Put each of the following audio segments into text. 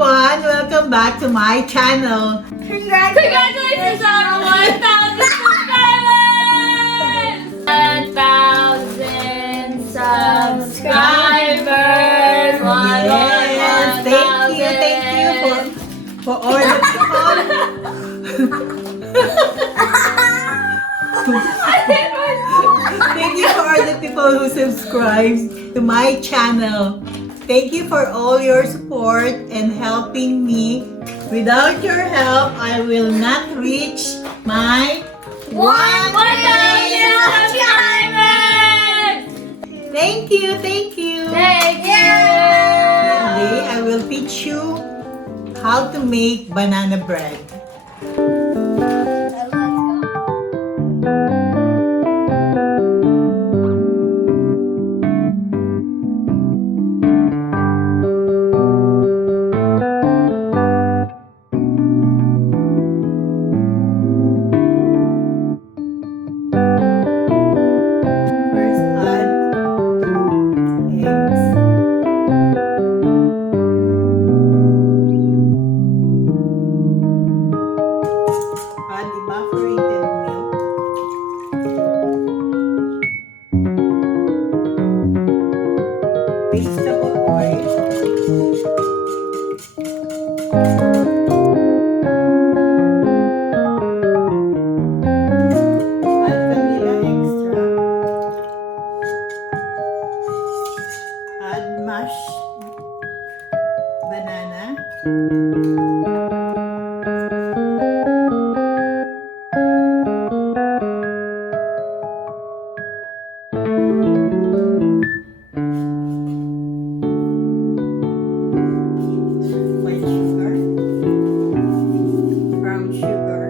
everyone! Welcome back to my channel. Congratulations on 1,000 subscribers! 1,000 subscribers! Yes, thank you for all the people. Thank you for all the people who subscribe to my channel. Thank you for all your support and helping me. Without your help, I will not reach my 1 million subscribers! Thank you, thank you. Thank you! Today, I will teach you how to make banana bread. First, add eggs. Add evaporated milk. Vegetable oil. Add vanilla extract. Add mashed banana. White sugar. Brown sugar.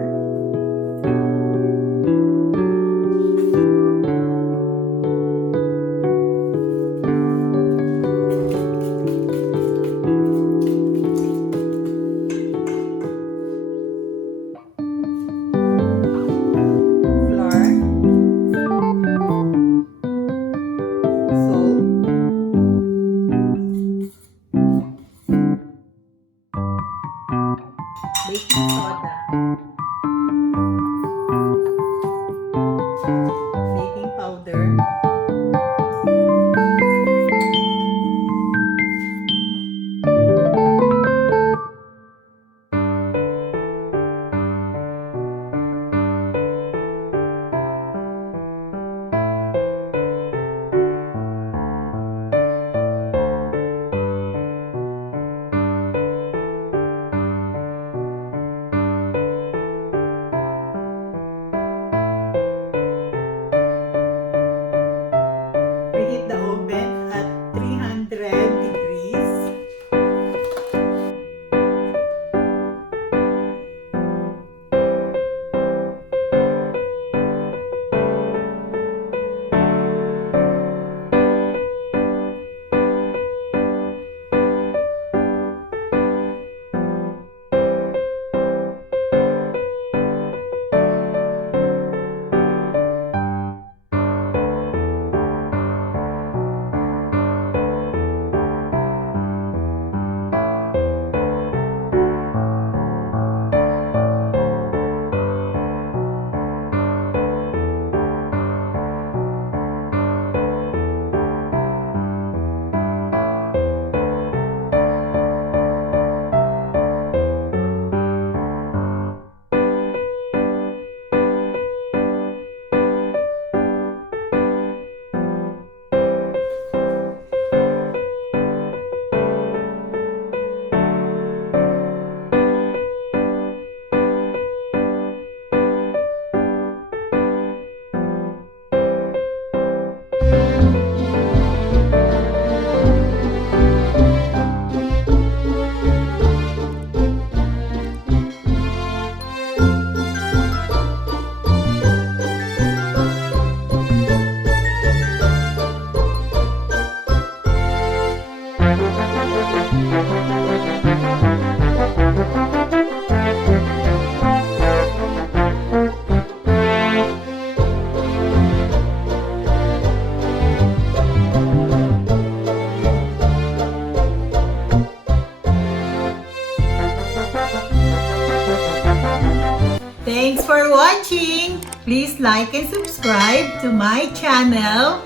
Please like and subscribe to my channel,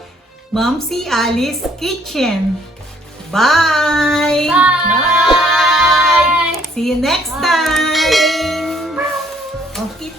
Momsy Alice Kitchen. Bye! Bye! See you next time! Okay.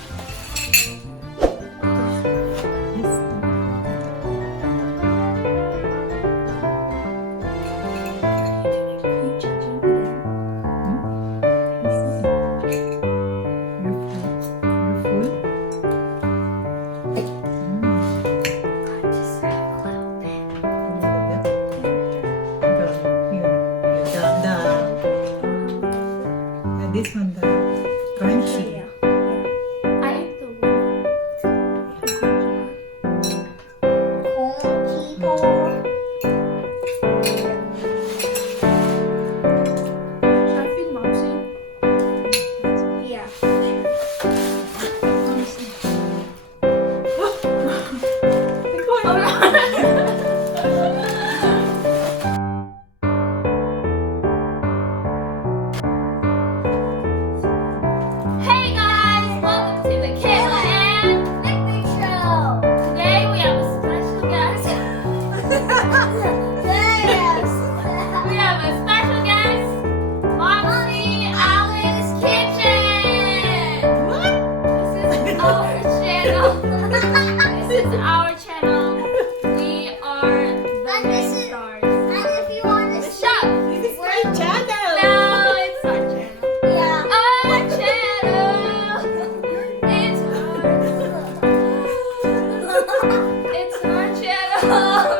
This one, the crunchy. I ate the one. Should I feed Momsy? Yeah. Hey guys, welcome to the Kayla and Picnic show. today we have a special guest. Yes. We have a special guest, Momsy Alice Kitchen. What? This is our channel. This is our channel. We are the And this is- stars. And if you want to see, Shut. This is my channel. No, it's our channel. yeah. Our channel. It's our channel.